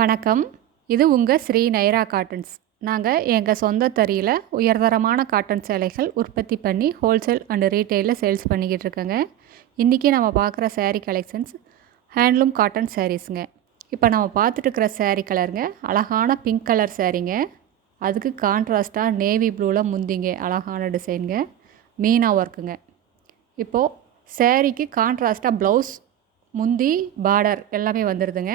வணக்கம். இது உங்கள் ஸ்ரீ நைரா காட்டன்ஸ். நாங்கள் எங்கள் சொந்த தறியில் உயர்தரமான காட்டன் சேலைகள் உற்பத்தி பண்ணி ஹோல்சேல் அண்டு ரீட்டெயிலில் சேல்ஸ் பண்ணிக்கிட்டு இருக்கோங்க. இன்றைக்கி நம்ம பார்க்குற சேரீ கலெக்ஷன்ஸ் ஹேண்ட்லூம் காட்டன் சாரீஸுங்க. இப்போ நம்ம பார்த்துட்டு இருக்கிற சேரீ கலருங்க அழகான பிங்க் கலர் சேரீங்க. அதுக்கு கான்ட்ராஸ்ட்டாக நேவி ப்ளூவில் முந்திங்க அழகான டிசைனுங்க, மீனா ஒர்க்குங்க. இப்போது சேரீக்கு கான்ட்ராஸ்ட்டாக ப்ளவுஸ், முந்தி, பார்டர் எல்லாமே வந்துடுதுங்க.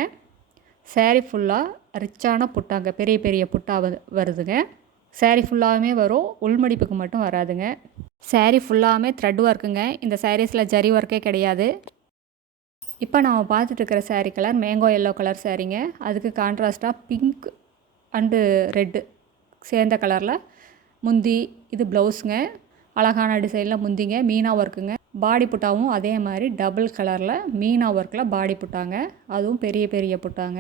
சேரீ ஃபுல்லாக ரிச்சான புட்டாங்க, பெரிய பெரிய புட்டா வருதுங்க. சேரீ ஃபுல்லாகவே வரும், உள்மடிப்புக்கு மட்டும் வராதுங்க. சேரீ ஃபுல்லாகவே த்ரெட் ஒர்க்குங்க. இந்த சாரீஸில் ஜரி ஒர்க்கே கிடையாது. இப்போ நம்ம பார்த்துட்டு இருக்கிற sari colour mango yellow colour சேரீங்க. அதுக்கு கான்ட்ராஸ்ட்டாக பிங்க் அண்டு ரெட்டு சேர்ந்த கலரில் முந்தி, இது ப்ளவுஸுங்க. அழகான டிசைனில் முந்திங்க, மீனா ஒர்க்குங்க. பாடி புட்டாவும் அதே மாதிரி டபுள் கலரில் மீனா ஒர்க்கில் பாடி புட்டாங்க, அதுவும் பெரிய பெரிய புட்டாங்க.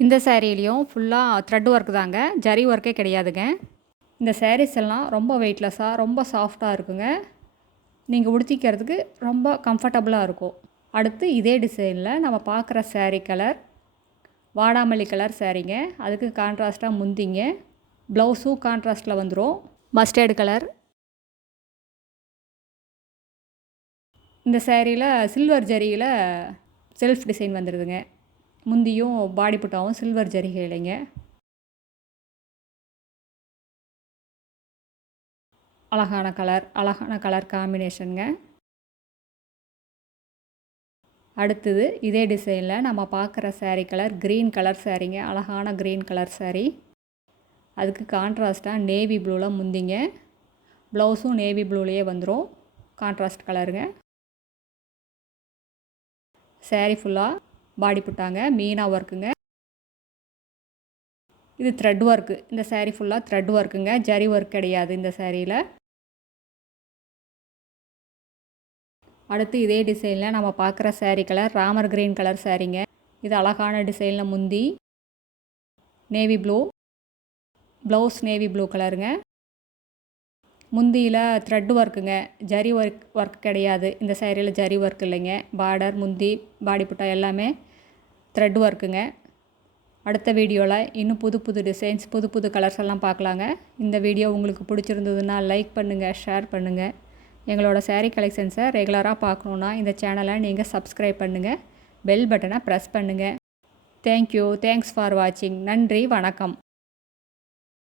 இந்த சேரீலையும் ஃபுல்லாக த்ரெட் ஒர்க் தாங்க, ஜரி ஒர்க்கே கிடையாதுங்க. இந்த சாரீஸ் எல்லாம் ரொம்ப வெயிட்லெஸ்ஸாக ரொம்ப சாஃப்டாக இருக்குங்க. நீங்கள் உடுத்திக்கிறதுக்கு ரொம்ப கம்ஃபர்டபுளாக இருக்கும். அடுத்து இதே டிசைனில் நம்ம பார்க்குற சேரீ கலர் வாடாமல்லி கலர் சேரீங்க. அதுக்கு கான்ட்ராஸ்ட்டாக முந்திங்க, ப்ளவுஸும் கான்ட்ராஸ்ட்டில் வந்துடும், மஸ்டர்டு கலர். இந்த சேரீயில் சில்வர் ஜரியில் செல்ஃப் டிசைன் வந்துடுதுங்க. முந்தியும் பாடி புட்டாவும் சில்வர் ஜரிகையிலைங்க. அழகான கலர் காம்பினேஷனுங்க. அடுத்தது இதே டிசைனில் நம்ம பார்க்குற சேரீ கலர் க்ரீன் கலர் சேரீங்க. அழகான க்ரீன் கலர் சேரீ. அதுக்கு கான்ட்ராஸ்ட்டாக நேவி ப்ளூவில் முந்திங்க, ப்ளவுஸும் நேவி ப்ளூலேயே வந்துடும், கான்ட்ராஸ்ட் கலருங்க. சேரீ ஃபுல்லாக பாடி புட்டாங்க, மீனா ஒர்க்குங்க. இது த்ரெட் ஒர்க்கு. இந்த சேரீ ஃபுல்லாக த்ரெட் ஒர்க்குங்க, ஜரி ஒர்க் கிடையாது இந்த சேரீயில். அடுத்து இதே டிசைனில் நம்ம பார்க்குற sari colour Ramar green colour சேரீங்க. இது அழகான டிசைனில் முந்தி navy blue, blouse navy blue கலருங்க. முந்தியில் த்ரெட் ஒர்க்குங்க, ஜரி ஒர்க் கிடையாது. இந்த சேரீயில் ஜரி ஒர்க் இல்லைங்க. பார்டர், முந்தி, பாடி புட்டா எல்லாமே த்ரெட் ஒர்க்குங்க. அடுத்த வீடியோவில் இன்னும் புது புது டிசைன்ஸ், புது புது கலர்ஸ் எல்லாம் பார்க்கலாங்க. இந்த வீடியோ உங்களுக்கு பிடிச்சிருந்ததுன்னா லைக் பண்ணுங்கள், ஷேர் பண்ணுங்கள். எங்களோட சேரீ கலெக்ஷன்ஸை ரெகுலராக பார்க்கணுன்னா இந்த சேனலை நீங்கள் சப்ஸ்கிரைப் பண்ணுங்கள், பெல் பட்டனை ப்ரெஸ் பண்ணுங்கள். தேங்க்யூ, தேங்க்ஸ் ஃபார் வாட்சிங். நன்றி, வணக்கம்.